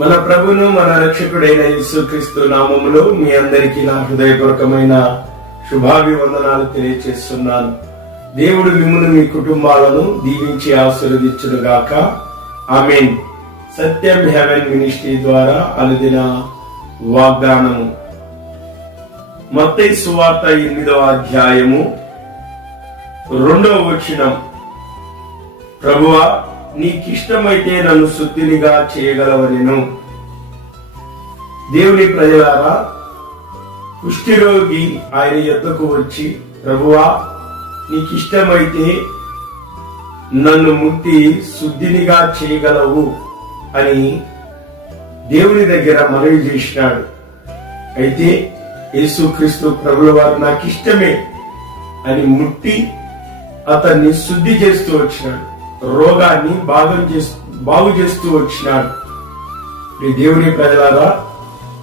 మన ప్రభును మన రక్షకుడైన యేసుక్రీస్తు నామములో మీ అందరికీ నా హృదయపూర్వకమైన శుభాభివందనాలు తెలియజేస్తున్నాను. దేవుడు మిమ్మును మీ కుటుంబాలను దీవించి ఆశీర్వదించునుగాక. ఆమేన్. సత్యం హెవెన్ మినిస్ట్రీ ద్వారా అనుదిన వాగ్దానము. మత్తయి సువార్త 8వ అధ్యాయము 2వ వచనం. ప్రభువా, నీకిష్టమైతే నన్ను శుద్ధినిగా చేయగలవనెను. దేవుని ప్రజలారా, కుష్ఠరోగి ఆయన యొద్దకు వచ్చి, ప్రభువా, నీకిష్టమైతే నన్ను ముట్టి శుద్ధినిగా చేయగలవు అని దేవుని దగ్గర మనవి చేసినాడు. అయితే యేసుక్రీస్తు ప్రభుల వారు నాకిష్టమే అని ముట్టి అతన్ని శుద్ధి చేస్తూ వచ్చినాడు. రోగాన్ని బాగు చేస్తూ వచ్చినాడు. దేవుని ప్రజలారా,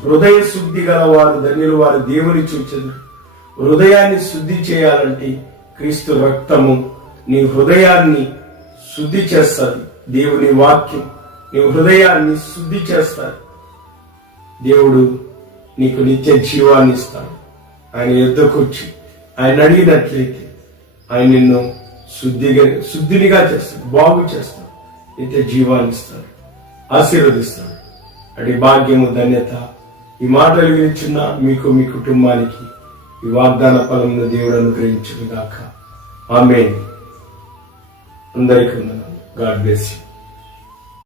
హృదయ శుద్ధి గల వారు ధన్యులు, వారు దేవుని చూచెదరు. హృదయాన్ని శుద్ధి చేయాలంటే క్రీస్తు రక్తము నీ హృదయాన్ని శుద్ధి చేస్తుంది. దేవుని వాక్యం నీ హృదయాన్ని శుద్ధి చేస్తాడు. దేవుడు నీకు నిత్య జీవాన్ని ఇస్తాడు. ఆయన యుద్ధకు వచ్చి ఆయన అడిగినట్లయితే ఆయన నిన్ను శుద్ధినిగా చేస్తాడు, బాగు చేస్తాడు, నిత్య జీవాన్ని ఇస్తాడు, ఆశీర్వదిస్తాడు. అడి భాగ్యము, ధన్యత ఈ మాటలు వినిచున్న మీకు, మీ కుటుంబానికి ఈ వాగ్దాన ఫలమును దేవుడు అనుగ్రహించును గాక. ఆమేన్. అందరికీ వందనాలు. God bless you.